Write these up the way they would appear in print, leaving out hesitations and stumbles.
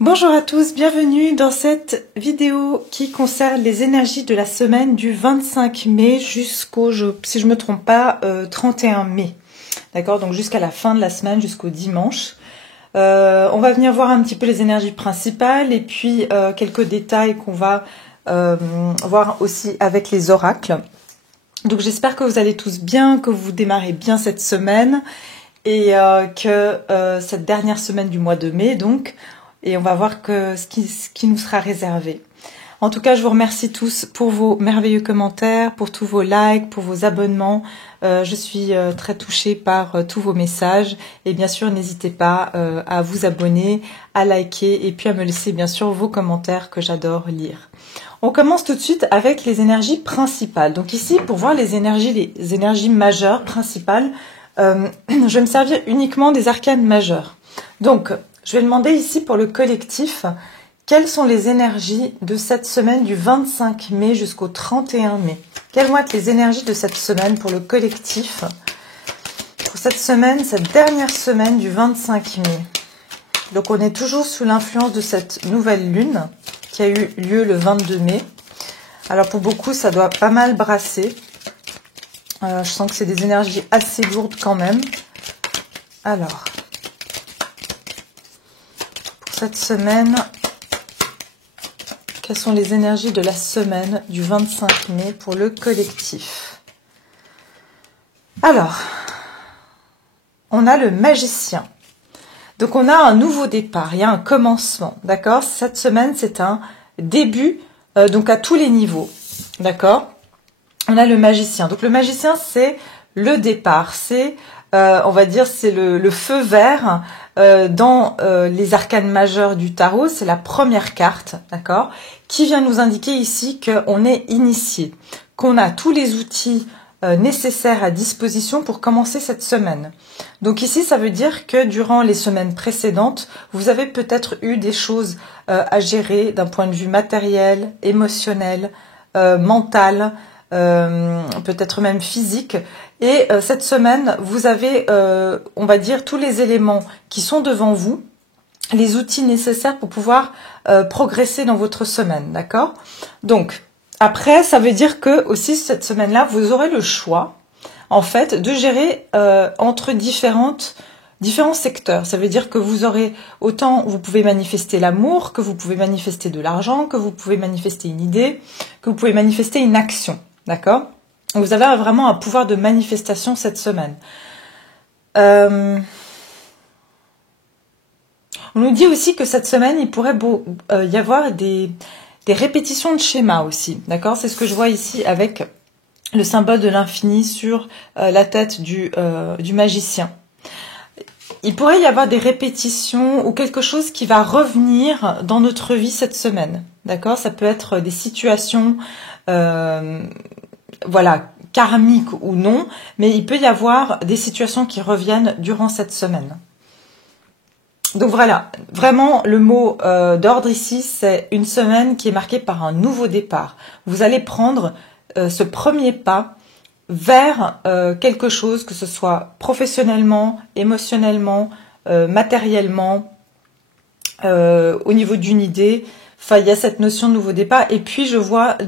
Bonjour à tous, bienvenue dans cette vidéo qui concerne les énergies de la semaine du 25 mai jusqu'au, si je me trompe pas, 31 mai. D'accord, donc jusqu'à la fin de la semaine, jusqu'au dimanche. On va venir voir un petit peu les énergies principales et puis quelques détails qu'on va voir aussi avec les oracles. Donc j'espère que vous allez tous bien, que vous démarrez bien cette semaine et que cette dernière semaine du mois de mai, donc, et on va voir ce qui nous sera réservé. En tout cas, je vous remercie tous pour vos merveilleux commentaires, pour tous vos likes, pour vos abonnements. Je suis très touchée par tous vos messages. Et bien sûr, n'hésitez pas à vous abonner, à liker et puis à me laisser bien sûr vos commentaires que j'adore lire. On commence tout de suite avec les énergies principales. Donc ici, pour voir les énergies majeures, principales, je vais me servir uniquement des arcanes majeures. Donc, je vais demander ici pour le collectif, quelles sont les énergies de cette semaine du 25 mai jusqu'au 31 mai? Quelles vont être les énergies de cette semaine pour le collectif? Pour cette semaine, cette dernière semaine du 25 mai. Donc on est toujours sous l'influence de cette nouvelle lune qui a eu lieu le 22 mai. Alors pour beaucoup, ça doit pas mal brasser. Je sens que c'est des énergies assez lourdes quand même. Alors, pour cette semaine, quelles sont les énergies de la semaine du 25 mai pour le collectif? Alors, on a le magicien. Donc on a un nouveau départ, il y a un commencement, d'accord? Cette semaine, c'est un début, donc à tous les niveaux, d'accord? On a le magicien. Donc le magicien, c'est le départ, c'est, on va dire, c'est le feu vert dans les arcanes majeures du tarot. C'est la première carte, d'accord, qui vient nous indiquer ici qu'on est initié, qu'on a tous les outils nécessaires à disposition pour commencer cette semaine. Donc ici, ça veut dire que durant les semaines précédentes, vous avez peut-être eu des choses à gérer d'un point de vue matériel, émotionnel, mental, peut-être même physique. Et cette semaine, vous avez, on va dire, tous les éléments qui sont devant vous, les outils nécessaires pour pouvoir progresser dans votre semaine, d'accord? Donc, après, ça veut dire que aussi cette semaine-là, vous aurez le choix, en fait, de gérer entre différents secteurs. Ça veut dire que vous aurez autant, vous pouvez manifester l'amour, que vous pouvez manifester de l'argent, que vous pouvez manifester une idée, que vous pouvez manifester une action, d'accord? Vous avez vraiment un pouvoir de manifestation cette semaine. On nous dit aussi que cette semaine, il pourrait y avoir des répétitions de schémas aussi, d'accord? C'est ce que je vois ici avec le symbole de l'infini sur la tête du magicien. Il pourrait y avoir des répétitions ou quelque chose qui va revenir dans notre vie cette semaine, d'accord? Ça peut être des situations, voilà, karmiques ou non, mais il peut y avoir des situations qui reviennent durant cette semaine. Donc voilà, vraiment le mot d'ordre ici, c'est une semaine qui est marquée par un nouveau départ. Vous allez prendre ce premier pas vers quelque chose, que ce soit professionnellement, émotionnellement, matériellement, au niveau d'une idée. Enfin, il y a cette notion de nouveau départ. Et puis, je vois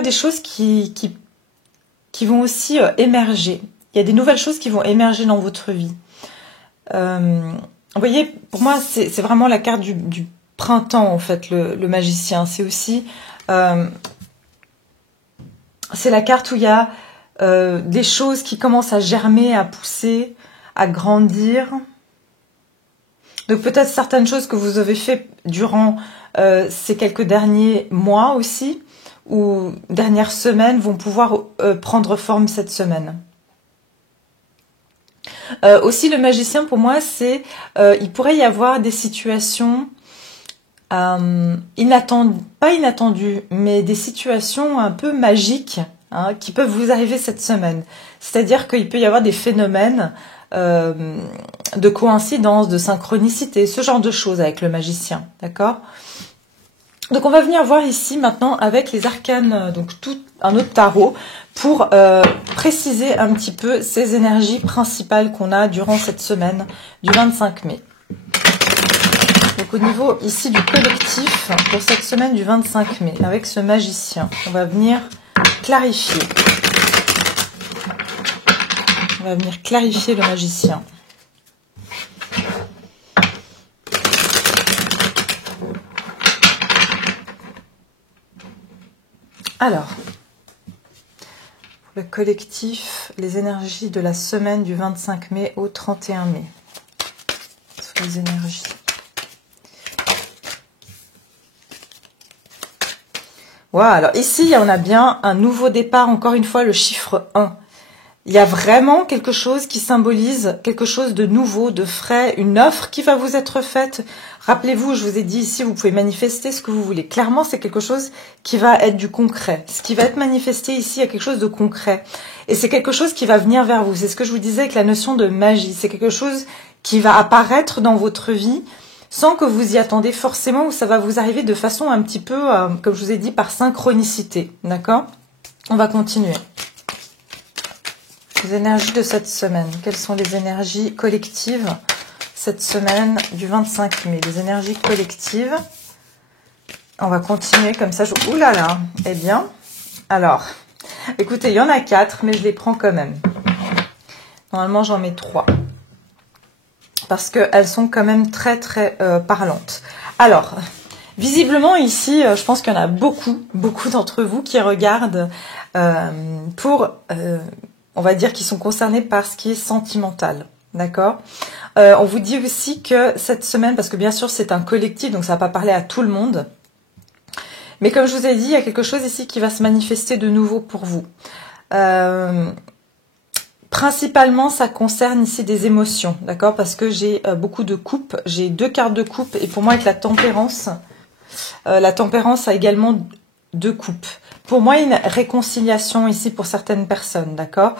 des choses qui vont aussi émerger. Il y a des nouvelles choses qui vont émerger dans votre vie. Vous voyez, pour moi, c'est vraiment la carte du printemps, en fait, le magicien. C'est aussi... c'est la carte où il y a des choses qui commencent à germer, à pousser, à grandir. Donc peut-être certaines choses que vous avez fait durant ces quelques derniers mois aussi, ou dernières semaines, vont pouvoir prendre forme cette semaine. Aussi, le magicien, pour moi, c'est... il pourrait y avoir des situations... pas inattendues, mais des situations un peu magiques qui peuvent vous arriver cette semaine. C'est-à-dire qu'il peut y avoir des phénomènes de coïncidence, de synchronicité, ce genre de choses avec le magicien, d'accord? Donc on va venir voir ici maintenant avec les arcanes, donc tout un autre tarot, pour préciser un petit peu ces énergies principales qu'on a durant cette semaine du 25 mai. Donc au niveau ici du collectif, pour cette semaine du 25 mai, avec ce magicien, on va venir clarifier. On va venir clarifier le magicien. Alors, le collectif, les énergies de la semaine du 25 mai au 31 mai. Sur les énergies. Voilà, alors ici, on a bien un nouveau départ, encore une fois, le chiffre 1. Il y a vraiment quelque chose qui symbolise quelque chose de nouveau, de frais, une offre qui va vous être faite. Rappelez-vous, je vous ai dit ici, vous pouvez manifester ce que vous voulez. Clairement, c'est quelque chose qui va être du concret. Ce qui va être manifesté ici, il y a quelque chose de concret. Et c'est quelque chose qui va venir vers vous. C'est ce que je vous disais avec la notion de magie. C'est quelque chose qui va apparaître dans votre vie sans que vous y attendez forcément, ou ça va vous arriver de façon un petit peu, comme je vous ai dit, par synchronicité. D'accord? On va continuer. Les énergies de cette semaine. Quelles sont les énergies collectives cette semaine du 25 mai? Les énergies collectives. On va continuer comme ça. Ouh là là. Eh bien, alors, écoutez, il y en a 4, mais je les prends quand même. Normalement, j'en mets 3. Parce qu'elles sont quand même très, très parlantes. Alors, visiblement, ici, je pense qu'il y en a beaucoup d'entre vous qui regardent on va dire qu'ils sont concernés par ce qui est sentimental, d'accord? On vous dit aussi que cette semaine, parce que bien sûr c'est un collectif, donc ça va pas parler à tout le monde, mais comme je vous ai dit, il y a quelque chose ici qui va se manifester de nouveau pour vous. Principalement, ça concerne ici des émotions, d'accord? Parce que j'ai beaucoup de coupes, j'ai 2 cartes de coupe, et pour moi avec la tempérance a également 2 coupes. Pour moi, une réconciliation ici pour certaines personnes, d'accord?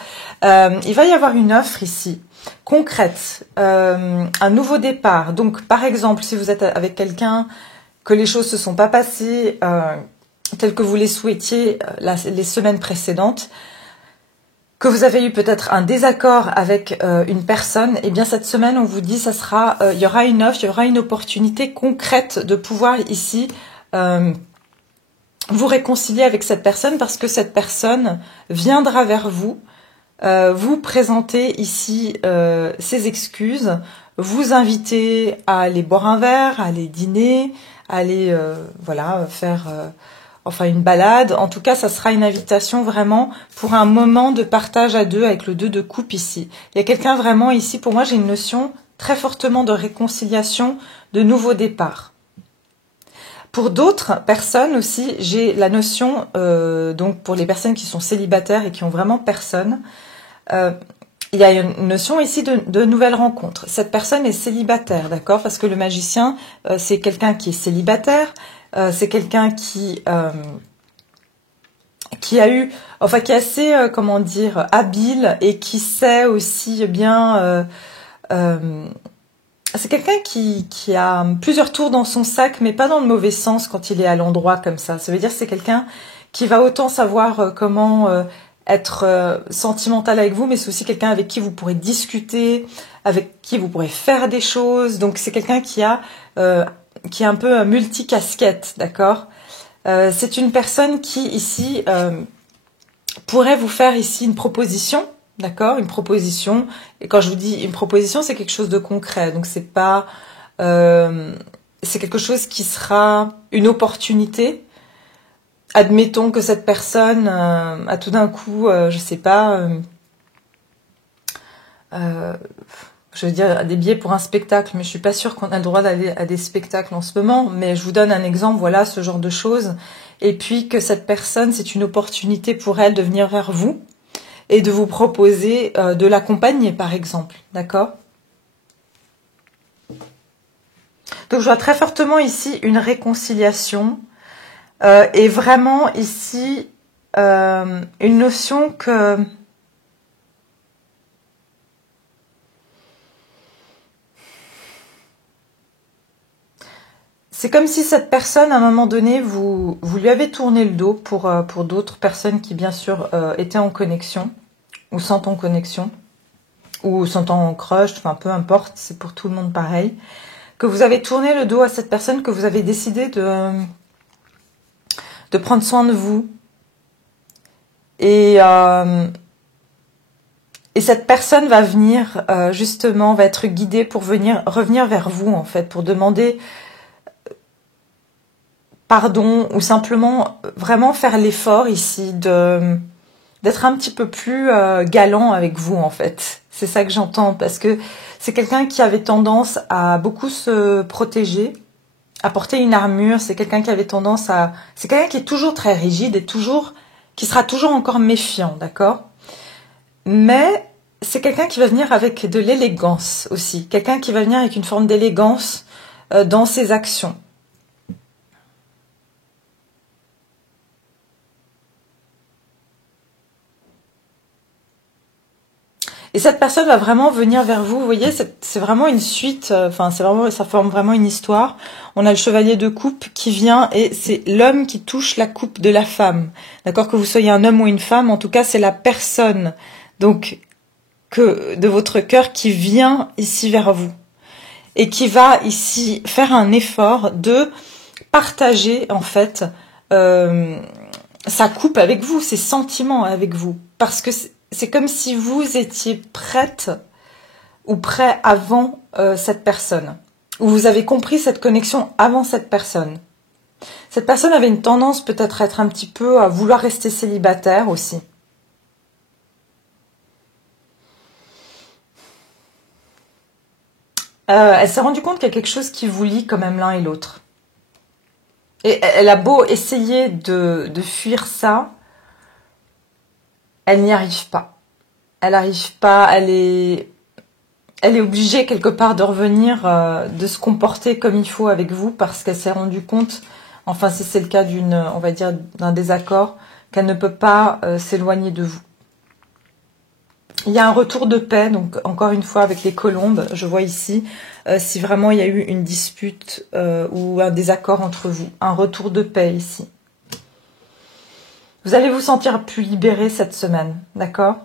Il va y avoir une offre ici, concrète, un nouveau départ. Donc, par exemple, si vous êtes avec quelqu'un, que les choses ne se sont pas passées telles que vous les souhaitiez les semaines précédentes, que vous avez eu peut-être un désaccord avec une personne, eh bien cette semaine, on vous dit, ça sera, il y aura une offre, il y aura une opportunité concrète de pouvoir ici vous réconcilier avec cette personne, parce que cette personne viendra vers vous, vous présenter ici ses excuses, vous inviter à aller boire un verre, à aller dîner, à aller voilà, faire enfin une balade. En tout cas, ça sera une invitation vraiment pour un moment de partage à deux avec le 2 de coupe ici. Il y a quelqu'un vraiment ici, pour moi j'ai une notion très fortement de réconciliation, de nouveau départ. Pour d'autres personnes aussi, j'ai la notion, donc pour les personnes qui sont célibataires et qui ont vraiment personne, il y a une notion ici de nouvelle rencontre. Cette personne est célibataire, d'accord? Parce que le magicien, c'est quelqu'un qui est célibataire, c'est quelqu'un qui a eu, enfin qui est assez, comment dire, habile et qui sait aussi bien... c'est quelqu'un qui a plusieurs tours dans son sac, mais pas dans le mauvais sens quand il est à l'endroit comme ça. Ça veut dire que c'est quelqu'un qui va autant savoir comment être sentimental avec vous, mais c'est aussi quelqu'un avec qui vous pourrez discuter, avec qui vous pourrez faire des choses. Donc c'est quelqu'un qui est un peu multicasquette, d'accord? C'est une personne qui ici pourrait vous faire ici une proposition. D'accord, une proposition. Et quand je vous dis une proposition, c'est quelque chose de concret. Donc c'est pas, c'est quelque chose qui sera une opportunité. Admettons que cette personne a tout d'un coup, je sais pas, je veux dire des billets pour un spectacle, mais je suis pas sûre qu'on a le droit d'aller à des spectacles en ce moment. Mais je vous donne un exemple, voilà, ce genre de choses. Et puis que cette personne, c'est une opportunité pour elle de venir vers vous et de vous proposer de l'accompagner, par exemple. D'accord? Donc, je vois très fortement ici une réconciliation et vraiment ici une notion que... C'est comme si cette personne, à un moment donné, vous lui avez tourné le dos pour d'autres personnes qui, bien sûr, étaient en connexion, ou sont en connexion, ou sont en crush, enfin, peu importe, c'est pour tout le monde pareil. Que vous avez tourné le dos à cette personne, que vous avez décidé de prendre soin de vous. Et cette personne va venir, justement, va être guidée pour revenir vers vous, en fait, pour demander pardon, ou simplement vraiment faire l'effort ici d'être un petit peu plus galant avec vous, en fait. C'est ça que j'entends, parce que c'est quelqu'un qui avait tendance à beaucoup se protéger, à porter une armure. C'est quelqu'un qui avait tendance à... C'est quelqu'un qui est toujours très rigide et qui sera toujours encore méfiant, d'accord? Mais c'est quelqu'un qui va venir avec de l'élégance aussi. Quelqu'un qui va venir avec une forme d'élégance dans ses actions. Et cette personne va vraiment venir vers vous. Vous voyez, c'est vraiment une suite. Enfin, ça forme vraiment une histoire. On a le chevalier de coupe qui vient et c'est l'homme qui touche la coupe de la femme. D'accord, que vous soyez un homme ou une femme, en tout cas, c'est la personne. Donc, de votre cœur qui vient ici vers vous et qui va ici faire un effort de partager en fait sa coupe avec vous, ses sentiments avec vous, parce que c'est comme si vous étiez prête ou prêt avant cette personne, ou vous avez compris cette connexion avant cette personne. Cette personne avait une tendance peut-être à être un petit peu à vouloir rester célibataire aussi. Elle s'est rendue compte qu'il y a quelque chose qui vous lie quand même l'un et l'autre. Et elle a beau essayer de fuir ça, elle n'y arrive pas. Elle n'arrive pas, elle est obligée quelque part de revenir, de se comporter comme il faut avec vous parce qu'elle s'est rendue compte, enfin si c'est le cas on va dire d'un désaccord, qu'elle ne peut pas s'éloigner de vous. Il y a un retour de paix, donc encore une fois avec les colombes, je vois ici, si vraiment il y a eu une dispute ou un désaccord entre vous, un retour de paix ici. Vous allez vous sentir plus libéré cette semaine, d'accord ?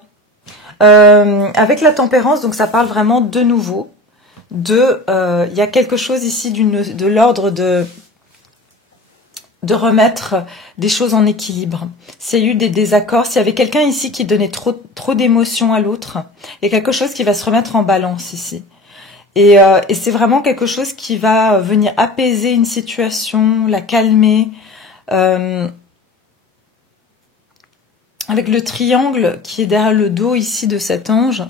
Avec la tempérance, donc ça parle vraiment de nouveau, il y a quelque chose ici de l'ordre de remettre des choses en équilibre. S'il y a eu des désaccords, s'il y avait quelqu'un ici qui donnait trop d'émotions à l'autre, il y a quelque chose qui va se remettre en balance ici. Et c'est vraiment quelque chose qui va venir apaiser une situation, la calmer. Avec le triangle qui est derrière le dos ici de cet ange,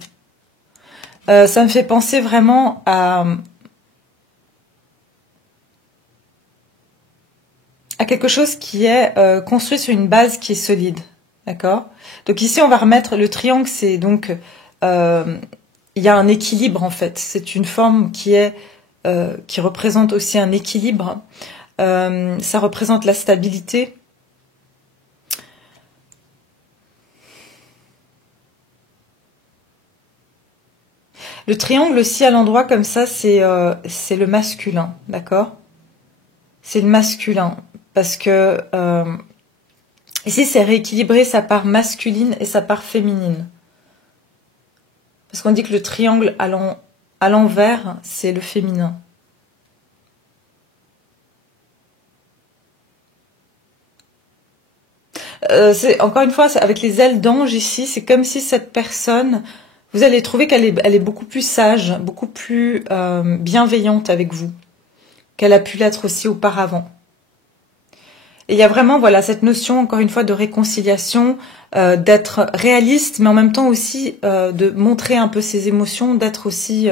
ça me fait penser vraiment à quelque chose qui est construit sur une base qui est solide, d'accord? Donc ici on va remettre le triangle, c'est donc il y a un équilibre en fait, c'est une forme qui représente aussi un équilibre, ça représente la stabilité. Le triangle aussi à l'endroit comme ça, c'est le masculin, d'accord? C'est le masculin, parce que ici c'est rééquilibré sa part masculine et sa part féminine. Parce qu'on dit que le triangle à l'envers, c'est le féminin. Encore une fois, avec les ailes d'ange ici, c'est comme si cette personne... Vous allez trouver qu'elle est beaucoup plus sage, beaucoup plus bienveillante avec vous, qu'elle a pu l'être aussi auparavant. Et il y a vraiment voilà cette notion, encore une fois, de réconciliation, d'être réaliste, mais en même temps aussi de montrer un peu ses émotions, d'être aussi,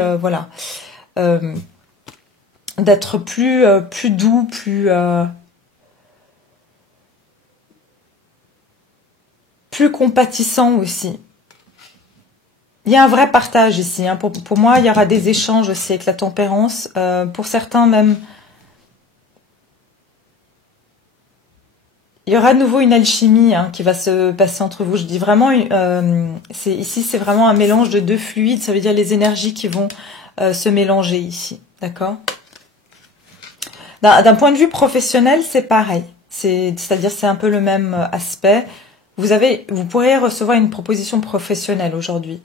d'être plus doux, plus compatissant aussi. Il y a un vrai partage ici. Hein. Pour moi, il y aura des échanges aussi avec la tempérance. Pour certains même, il y aura à nouveau une alchimie qui va se passer entre vous. Je dis vraiment, ici c'est vraiment un mélange de deux fluides. Ça veut dire les énergies qui vont se mélanger ici. D'accord ? D'un point de vue professionnel, c'est pareil. C'est-à-dire c'est un peu le même aspect. Vous pourrez recevoir une proposition professionnelle aujourd'hui.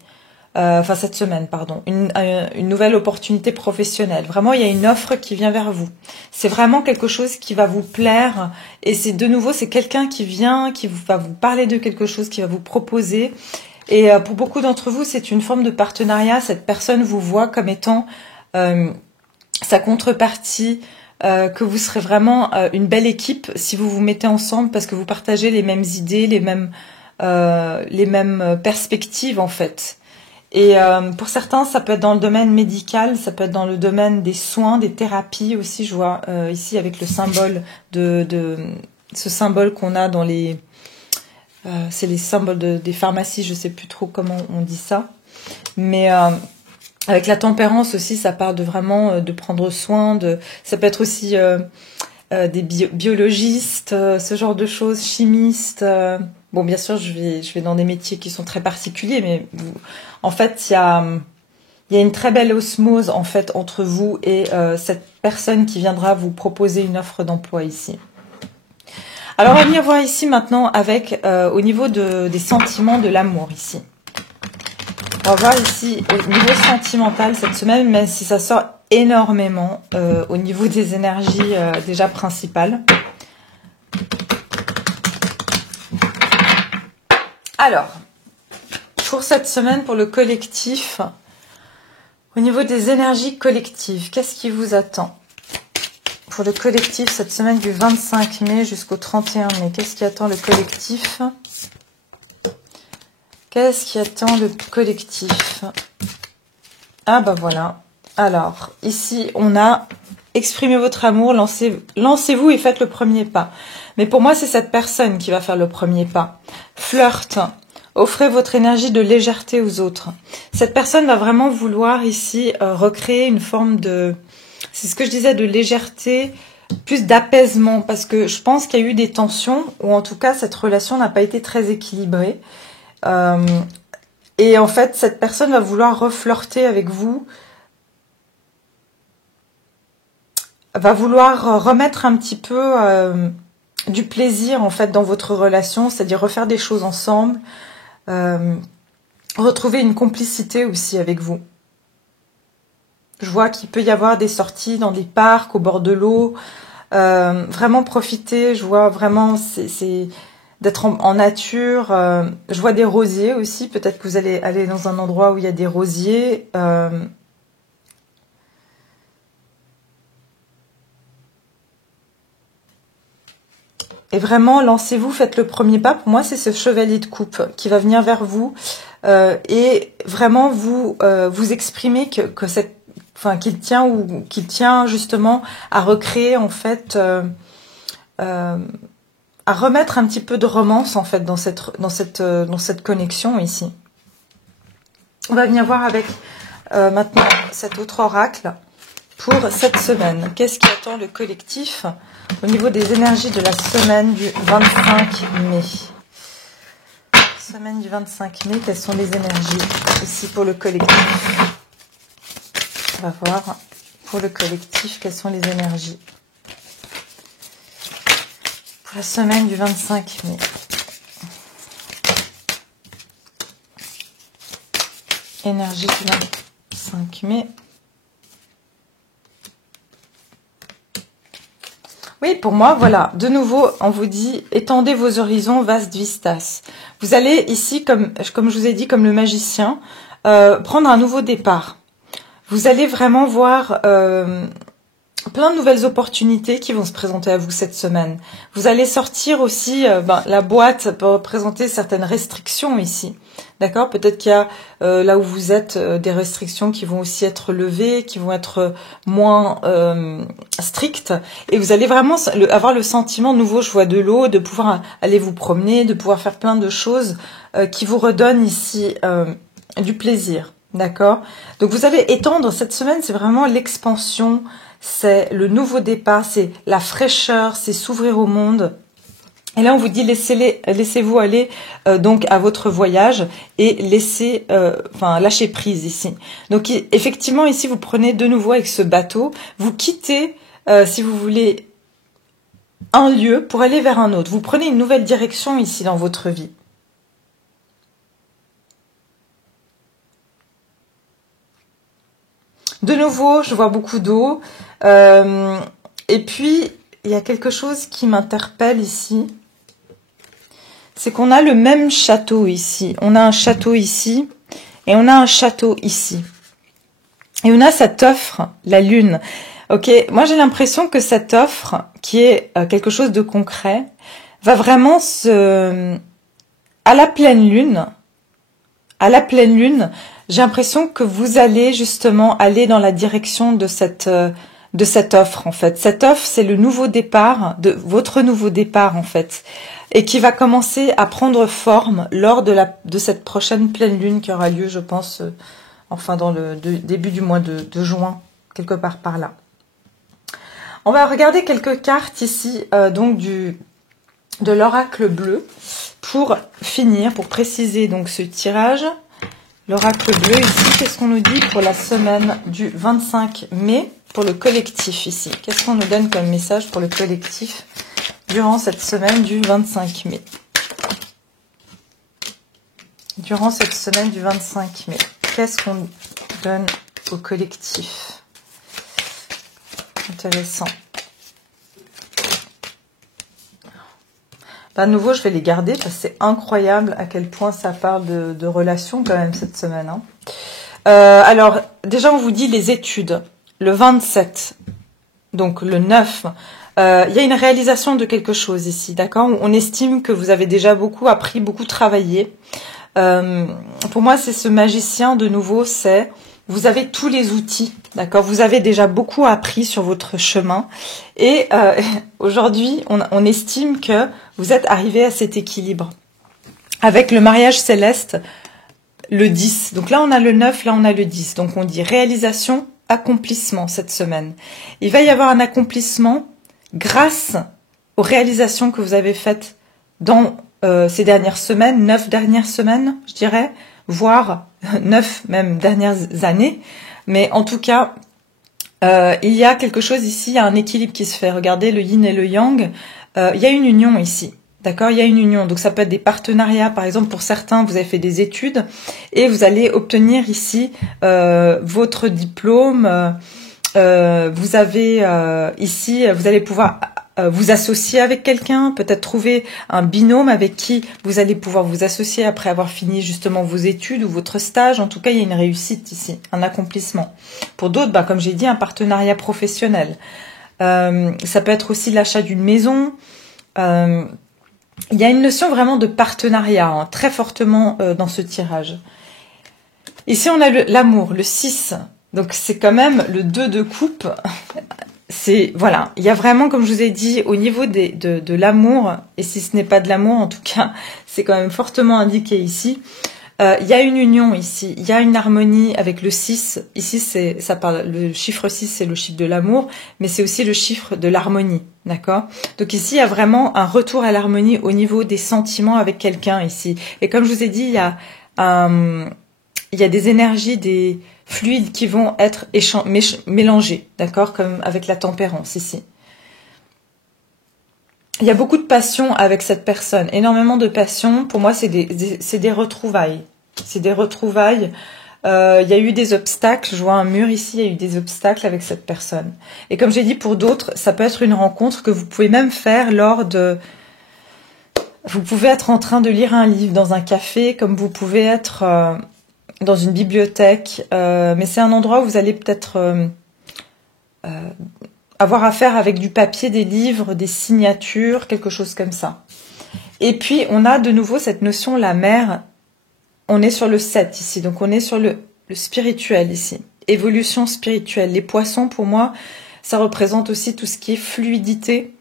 Enfin cette semaine, pardon, une nouvelle opportunité professionnelle. Vraiment, il y a une offre qui vient vers vous. C'est vraiment quelque chose qui va vous plaire et c'est de nouveau, c'est quelqu'un qui vient, va vous parler de quelque chose, qui va vous proposer. Et pour beaucoup d'entre vous, c'est une forme de partenariat. Cette personne vous voit comme étant sa contrepartie, que vous serez vraiment une belle équipe si vous vous mettez ensemble parce que vous partagez les mêmes idées, les mêmes perspectives en fait. Et pour certains, ça peut être dans le domaine médical, ça peut être dans le domaine des soins, des thérapies aussi. Je vois ici avec le symbole ce symbole qu'on a dans les... c'est les symboles des pharmacies, je sais plus trop comment on dit ça. Mais avec la tempérance aussi, ça parle de vraiment de prendre soin. Ça peut être aussi des biologistes, ce genre de choses, chimistes. Bon, bien sûr, je vais dans des métiers qui sont très particuliers, mais en fait, il y a une très belle osmose en fait entre vous et cette personne qui viendra vous proposer une offre d'emploi ici. Alors, on va venir voir ici maintenant avec au niveau des sentiments de l'amour ici. On va voir ici au niveau sentimental cette semaine, même si ça sort énormément au niveau des énergies déjà principales. Alors, pour cette semaine, pour le collectif, au niveau des énergies collectives, qu'est-ce qui vous attend? Pour le collectif, cette semaine du 25 mai jusqu'au 31 mai, qu'est-ce qui attend le collectif? Qu'est-ce qui attend le collectif? Ah bah voilà. Alors, ici, on a exprimé votre amour, lancez-vous et faites le premier pas. Mais pour moi, c'est cette personne qui va faire le premier pas. Flirt. Offrez votre énergie de légèreté aux autres. Cette personne va vraiment vouloir ici recréer une forme de... C'est ce que je disais, de légèreté, plus d'apaisement. Parce que je pense qu'il y a eu des tensions, ou en tout cas, cette relation n'a pas été très équilibrée. Et en fait, cette personne va vouloir reflirter avec vous, va vouloir remettre un petit peu du plaisir en fait dans votre relation, c'est-à-dire refaire des choses ensemble, retrouver une complicité aussi avec vous. Je vois qu'il peut y avoir des sorties dans des parcs, au bord de l'eau, vraiment profiter. Je vois vraiment c'est d'être en nature. Je vois des rosiers aussi. Peut-être que vous allez aller dans un endroit où il y a des rosiers. Et vraiment, lancez-vous, faites le premier pas. Pour moi, c'est ce chevalier de coupe qui va venir vers vous et vraiment vous exprimer qu'il tient justement à recréer en fait, à remettre un petit peu de romance en fait dans cette connexion ici. On va venir voir avec maintenant cet autre oracle pour cette semaine. Qu'est-ce qui attend le collectif au niveau des énergies de la semaine du 25 mai? Semaine du 25 mai, quelles sont les énergies ici pour le collectif? On va voir pour le collectif quelles sont les énergies pour la semaine du 25 mai. Énergie du 25 mai. Oui, pour moi, voilà, de nouveau, on vous dit, étendez vos horizons, vaste vistas. Vous allez ici, comme je vous ai dit, comme le magicien, prendre un nouveau départ. Vous allez vraiment voir plein de nouvelles opportunités qui vont se présenter à vous cette semaine. Vous allez sortir aussi, la boîte peut représenter certaines restrictions ici. D'accord? Peut-être qu'il y a là où vous êtes des restrictions qui vont aussi être levées, qui vont être moins strictes. Et vous allez vraiment avoir le sentiment, de nouveau, je vois de l'eau, de pouvoir aller vous promener, de pouvoir faire plein de choses qui vous redonnent ici du plaisir. D'accord? Donc vous allez étendre cette semaine, c'est vraiment l'expansion, c'est le nouveau départ, c'est la fraîcheur, c'est s'ouvrir au monde. Et là, on vous dit laissez-vous aller donc à votre voyage et lâcher prise ici. Donc effectivement, ici, vous prenez de nouveau avec ce bateau, vous quittez si vous voulez, un lieu pour aller vers un autre. Vous prenez une nouvelle direction ici dans votre vie. De nouveau, je vois beaucoup d'eau. Et puis, il y a quelque chose qui m'interpelle ici. C'est qu'on a le même château ici. On a un château ici et on a un château ici. Et on a cette offre, la lune. Ok, moi j'ai l'impression que cette offre, qui est quelque chose de concret, va vraiment à la pleine lune, j'ai l'impression que vous allez justement aller dans la direction de cette offre en fait. Cette offre, c'est le nouveau départ, votre nouveau départ en fait, et qui va commencer à prendre forme lors de cette prochaine pleine lune qui aura lieu, je pense, enfin dans le début du mois de juin, quelque part par là. On va regarder quelques cartes ici, donc de l'oracle bleu, pour finir, pour préciser donc ce tirage. L'oracle bleu ici, qu'est-ce qu'on nous dit pour la semaine du 25 mai pour le collectif ici? Qu'est-ce qu'on nous donne comme message pour le collectif durant cette semaine du 25 mai? Durant cette semaine du 25 mai, qu'est-ce qu'on donne au collectif? Intéressant. À nouveau, je vais les garder parce que c'est incroyable à quel point ça parle de relations quand même cette semaine. Hein. Alors, déjà, on vous dit les études. Le 27, donc le 9, il y a une réalisation de quelque chose ici, d'accord? On estime que vous avez déjà beaucoup appris, beaucoup travaillé. Pour moi, c'est ce magicien, de nouveau, c'est... Vous avez tous les outils, d'accord? Vous avez déjà beaucoup appris sur votre chemin. Et aujourd'hui, on estime que vous êtes arrivé à cet équilibre. Avec le mariage céleste, le 10. Donc là, on a le 9, là, on a le 10. Donc on dit réalisation, accomplissement cette semaine. Il va y avoir un accomplissement grâce aux réalisations que vous avez faites dans ces dernières semaines, 9 dernières semaines, je dirais, voire 9 même dernières années. Mais en tout cas, il y a quelque chose ici, il y a un équilibre qui se fait. Regardez le yin et le yang. Il y a une union ici. D'accord, il y a une union. Donc ça peut être des partenariats. Par exemple, pour certains, vous avez fait des études et vous allez obtenir ici votre diplôme. Vous avez ici, vous allez pouvoir vous associer avec quelqu'un, peut-être trouver un binôme avec qui vous allez pouvoir vous associer après avoir fini justement vos études ou votre stage. En tout cas, il y a une réussite ici, un accomplissement. Pour d'autres, comme j'ai dit, un partenariat professionnel. Ça peut être aussi l'achat d'une maison. Il y a une notion vraiment de partenariat, hein, très fortement dans ce tirage. Ici, on a l'amour, le 6. Donc, c'est quand même le 2 de coupe. C'est, voilà, il y a vraiment, comme je vous ai dit, au niveau de l'amour, et si ce n'est pas de l'amour, en tout cas, c'est quand même fortement indiqué ici. Il y a une union ici, il y a une harmonie avec le 6. Ici, ça parle, le chiffre 6, c'est le chiffre de l'amour, mais c'est aussi le chiffre de l'harmonie, d'accord? Donc ici, il y a vraiment un retour à l'harmonie au niveau des sentiments avec quelqu'un ici. Et comme je vous ai dit, il y a des énergies, des fluides qui vont être mélangés, d'accord? Comme avec la tempérance ici. Il y a beaucoup de passion avec cette personne, énormément de passion. Pour moi, c'est des retrouvailles. C'est des retrouvailles. Il y a eu des obstacles. Je vois un mur ici, il y a eu des obstacles avec cette personne. Et comme j'ai dit, pour d'autres, ça peut être une rencontre que vous pouvez même faire lors de... Vous pouvez être en train de lire un livre dans un café, comme vous pouvez être dans une bibliothèque. Mais c'est un endroit où vous allez peut-être... avoir affaire avec du papier, des livres, des signatures, quelque chose comme ça. Et puis, on a de nouveau cette notion, la mer. On est sur le 7 ici, donc on est sur le spirituel ici. Évolution spirituelle. Les poissons, pour moi, ça représente aussi tout ce qui est fluidité.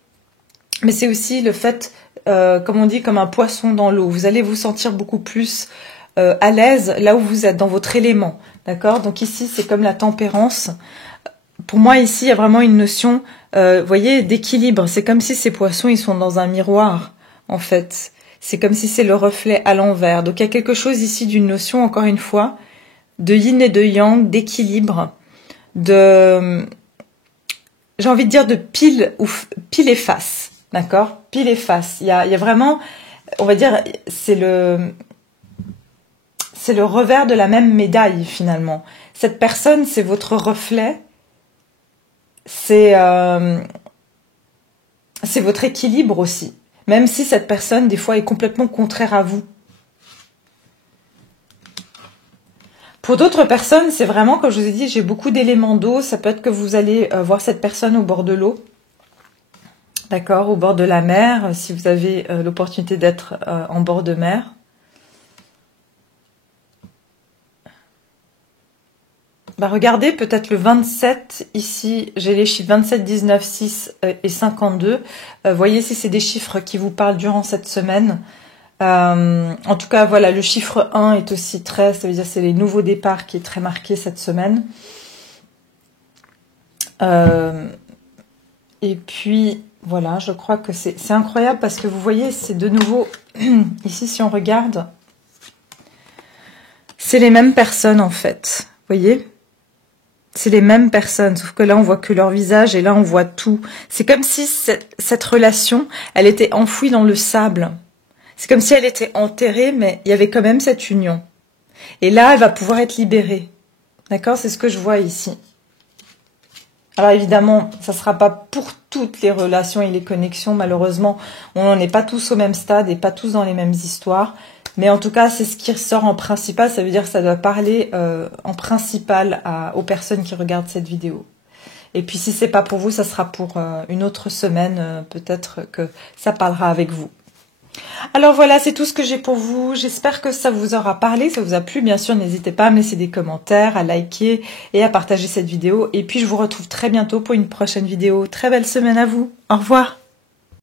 Mais c'est aussi le fait, comme on dit, comme un poisson dans l'eau. Vous allez vous sentir beaucoup plus à l'aise là où vous êtes, dans votre élément. D'accord? Donc ici, c'est comme la tempérance. Pour moi, ici, il y a vraiment une notion, voyez, d'équilibre. C'est comme si ces poissons, ils sont dans un miroir, en fait. C'est comme si c'est le reflet à l'envers. Donc, il y a quelque chose ici d'une notion, encore une fois, de yin et de yang, d'équilibre, de j'ai envie de dire de pile et face, d'accord? Pile et face. Il y a vraiment, on va dire, c'est le revers de la même médaille finalement. Cette personne, c'est votre reflet, c'est votre équilibre aussi. Même si cette personne, des fois, est complètement contraire à vous. Pour d'autres personnes, c'est vraiment, comme je vous ai dit, j'ai beaucoup d'éléments d'eau. Ça peut être que vous allez voir cette personne au bord de l'eau. D'accord, au bord de la mer, si vous avez l'opportunité d'être en bord de mer. Bah regardez, peut-être le 27, ici, j'ai les chiffres 27, 19, 6 et 52. Voyez si c'est des chiffres qui vous parlent durant cette semaine. En tout cas, voilà, le chiffre 1 est aussi très, ça veut dire c'est les nouveaux départs qui est très marqué cette semaine. Et puis, voilà, je crois que c'est incroyable parce que vous voyez, c'est de nouveau, ici, si on regarde, c'est les mêmes personnes en fait, vous voyez ? C'est les mêmes personnes, sauf que là, on voit que leur visage et là, on voit tout. C'est comme si cette relation, elle était enfouie dans le sable. C'est comme si elle était enterrée, mais il y avait quand même cette union. Et là, elle va pouvoir être libérée. D'accord? C'est ce que je vois ici. Alors évidemment, ça ne sera pas pour toutes les relations et les connexions, malheureusement. On n'en est pas tous au même stade et pas tous dans les mêmes histoires. Mais en tout cas, c'est ce qui ressort en principal. Ça veut dire que ça doit parler en principal aux personnes qui regardent cette vidéo. Et puis si c'est pas pour vous, ça sera pour une autre semaine. Peut-être que ça parlera avec vous. Alors voilà, c'est tout ce que j'ai pour vous. J'espère que ça vous aura parlé, ça vous a plu. Bien sûr, n'hésitez pas à me laisser des commentaires, à liker et à partager cette vidéo. Et puis je vous retrouve très bientôt pour une prochaine vidéo. Très belle semaine à vous. Au revoir.